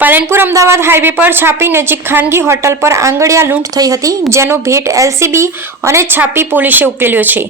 Palanpur Ahmedabad highway પર છાપી નજીક ખાનગી હોટલ પર આંગળિયા લૂંટ થઈ હતી, જેનો ભેટ એલસીબી અને છાપી પોલીસે ઉકેલ્યો છે.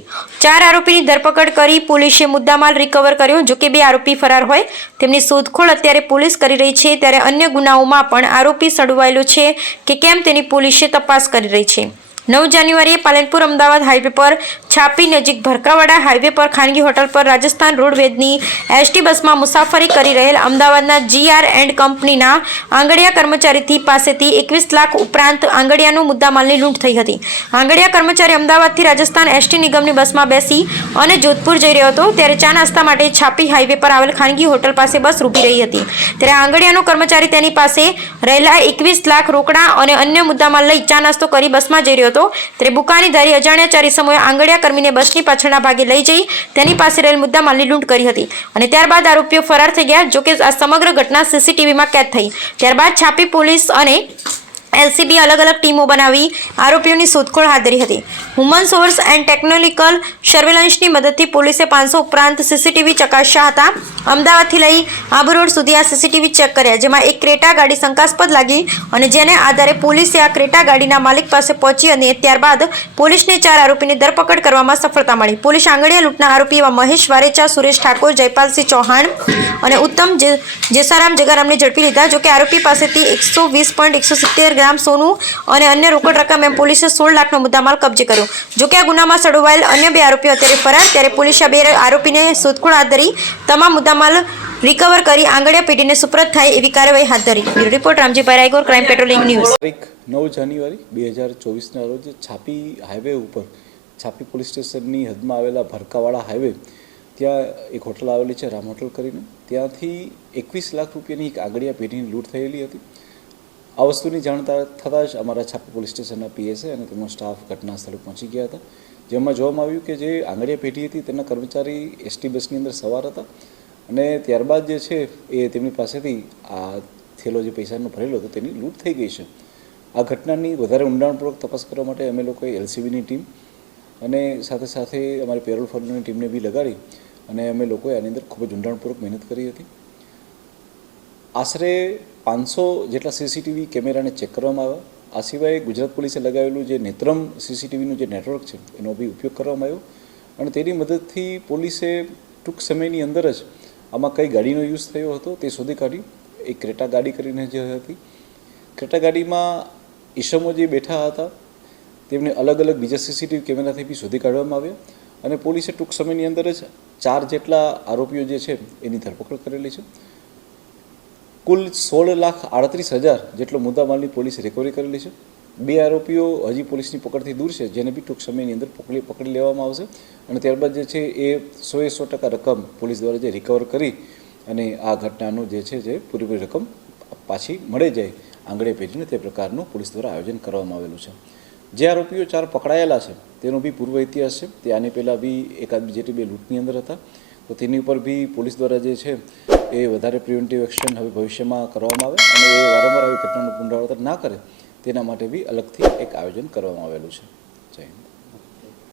ચાર આરોપીની ધરપકડ કરી પોલીસે મુદ્દામાલ રિકવર કર્યો જોકે બે આરોપી ફરાર હોય. તેમની શોધખોળ અત્યારે પોલીસ કરી રહી છે, ત્યારે અન્ય ગુનાઓમાં પણ આરોપી સડવાયેલો છે કે કેમ તેની પોલીસે તપાસ કરી રહી છે. નવ જાન્યુઆરીએ પાલનપુર અમદાવાદ હાઈવે પર છાપી નજીક ભરકાવાડા હાઈવે પર ખાનગી હોટલ પર રાજસ્થાન રોડવેજની એસટી બસમાં મુસાફરી કરી રહેલ અમદાવાદના જીઆર એન્ડ કંપનીના આંગડિયા કર્મચારીથી પાસેથી એકવીસ લાખ ઉપરાંત આંગડિયાનું મુદ્દામાલની લૂંટ થઈ હતી. આંગડિયા કર્મચારી અમદાવાદથી રાજસ્થાન એસટી નિગમની બસમાં બેસી અને જોધપુર જઈ રહ્યો હતો, ત્યારે ચા નાસ્તા માટે છાપી હાઈવે પર આવેલ ખાનગી હોટલ પાસે બસ રૂકી રહી હતી. ત્યારે આંગડિયાનો કર્મચારી તેની પાસે રહેલા એકવીસ લાખ રોકડા અને અન્ય મુદ્દામાલ લઈ ચા નાસ્તો કરી બસમાં જઈ રહ્યો હતો. ત્યારે બુકાની ધારી અજાણ્યા ચારી સમયે આંગડિયા કર્મીને બસની પાછળના ભાગે લઈ જઈ તેની પાસે રહેલ મુદ્દામાલની લૂંટ કરી હતી અને ત્યારબાદ આરોપીઓ ફરાર થઈ ગયા, જોકે આ સમગ્ર ઘટના સીસીટીવીમાં કેદ થઈ. ત્યારબાદ છાપી પોલીસ અને એલસીબી અલગ અલગ ટીમો બનાવી આરોપીઓની શોધખોળ હાથ ધરી હતી. હ્યુમન સોર્સ એન્ડ ટેકનોલિકલ સર્વેલન્સની મદદથી પોલીસે પાંચસો ઉપરાંત સીસીટીવી ચકાસ્યા હતા. અમદાવાદથી લઈ આબુ રોડ સુધી આ સીસીટીવી ચેક કર્યા, જેમાં એક ક્રેટા ગાડી શંકાસ્પદ લાગી અને જેને આધારે પોલીસે આ ક્રેટા ગાડીના માલિક પાસે પહોંચી અને ત્યારબાદ પોલીસને ચાર આરોપીની ધરપકડ કરવામાં સફળતા મળી. પોલીસ આંગળીયા લૂંટના આરોપી એવા મહેશ વારેચા, સુરેશ ઠાકોર, જયપાલસિંહ ચૌહાણ અને ઉત્તમ જેસારામ જગારામને ઝડપી લીધા, જોકે આરોપી પાસેથી એકસો વીસ પોઈન્ટ એકસો સિત્તેર ગ્રામ સોનું અને અન્ય રોકડ રકમ એમ પોલીસે સોળ લાખનો મુદ્દામાલ કબજે કર્યો. જોકે આ ગુનામાં સડવાયેલ અન્ય બે આરોપીઓ અત્યારે ફરાર, ત્યારે પોલીસે બે આરોપીને શોધખોળ હાથ ધરી તમામ મુદ્દામાલ રિકવર કરી આંગળીયા પેઢીને સુપ્રત થાય એવી કાર્યવાહી હાથ ધરી. Report Ramjibhai Raigor crime patrolling news. નવ જાન્યુઆરી બે હજાર ચોવીસના રોજ છાપી હાઈવે ઉપર, છાપી પોલીસ સ્ટેશનની હદમાં આવેલા ભરકાવાળા હાઈવે, ત્યાં એક હોટલ આવેલી છે, રામ હોટલ કરીને. ત્યાંથી એકવીસ લાખ રૂપિયાની એક આગળિયા પેઢીની લૂંટ થયેલી હતી. આ વસ્તુની જાણતા થતાં જ અમારા છાપા પોલીસ સ્ટેશનના પીએસએ અને તેમનો સ્ટાફ ઘટના સ્થળે પહોંચી ગયા હતા. જેમાં જોવામાં આવ્યું કે જે આંગળીયા પેઢી હતી તેના કર્મચારી એસટી બસની અંદર સવાર હતા અને ત્યારબાદ જે છે એ તેમની પાસેથી આ થેલો જે પૈસાનો ભરેલો હતો તેની લૂંટ થઈ ગઈ છે. આ ઘટનાની વધારે ઊંડાણપૂર્વક તપાસ કરવા માટે અમે લોકોએ એલસીબીની ટીમ અને સાથે સાથે અમારી પેરોલ ફંડની ટીમને બી લગાડી અને અમે લોકોએ આની અંદર ખૂબ જ ઊંડાણપૂર્વક મહેનત કરી હતી. આશરે પાંચસો જેટલા સીસીટીવી કેમેરાને ચેક કરવામાં આવ્યા. આ સિવાય ગુજરાત પોલીસે લગાવેલું જે નેત્રમ સીસીટીવીનું જે નેટવર્ક છે, એનો બી ઉપયોગ કરવામાં આવ્યો. અને તેની મદદથી પોલીસે ટૂંક સમયની અંદર જ આમાં કઈ ગાડીનો યુઝ થયો હતો તે શોધી કાઢ્યું એક ક્રેટા ગાડી કરીને જે હતી. ક્રેટા ગાડીમાં ઈસમો જે બેઠા હતા, તેમને અલગ અલગ બીજા સીસીટીવી કેમેરાથી બી શોધી કાઢવામાં આવ્યા. અને પોલીસે ટૂંક સમયની અંદર જ ચાર જેટલા આરોપીઓ જે છે, એની ધરપકડ કરેલી છે. કુલ સોળ લાખ આડત્રીસ હજાર જેટલો મુદ્દામાલની પોલીસે રિકવરી કરેલી છે. બે આરોપીઓ હજી પોલીસની પકડથી દૂર છે, જેને બી ટૂંક સમયની અંદર પકડી પકડી લેવામાં આવશે. અને ત્યારબાદ જે છે એ સોએ સો ટકા રકમ પોલીસ દ્વારા જે રિકવર કરી અને આ ઘટનાનું જે છે જે પૂરેપૂરી રકમ પાછી મળી જાય આંગળે પેઢીને તે પ્રકારનું પોલીસ દ્વારા આયોજન કરવામાં આવેલું છે. જે આરોપીઓ ચાર પકડાયેલા છે, તેનો બી પૂર્વ ઇતિહાસ છે. તે આની પહેલાં બી એકાદ જેટલી બે લૂંટની અંદર હતા. તો તેની ઉપર બી પોલીસ દ્વારા જે છે એ વધારે પ્રિવેન્ટિવ એક્શન હવે ભવિષ્યમાં કરવામાં આવે અને એ વારંવાર આવી ઘટનાનું પુનરાવર્તન ના કરે તેના માટે બી અલગથી એક આયોજન કરવામાં આવેલું છે. જય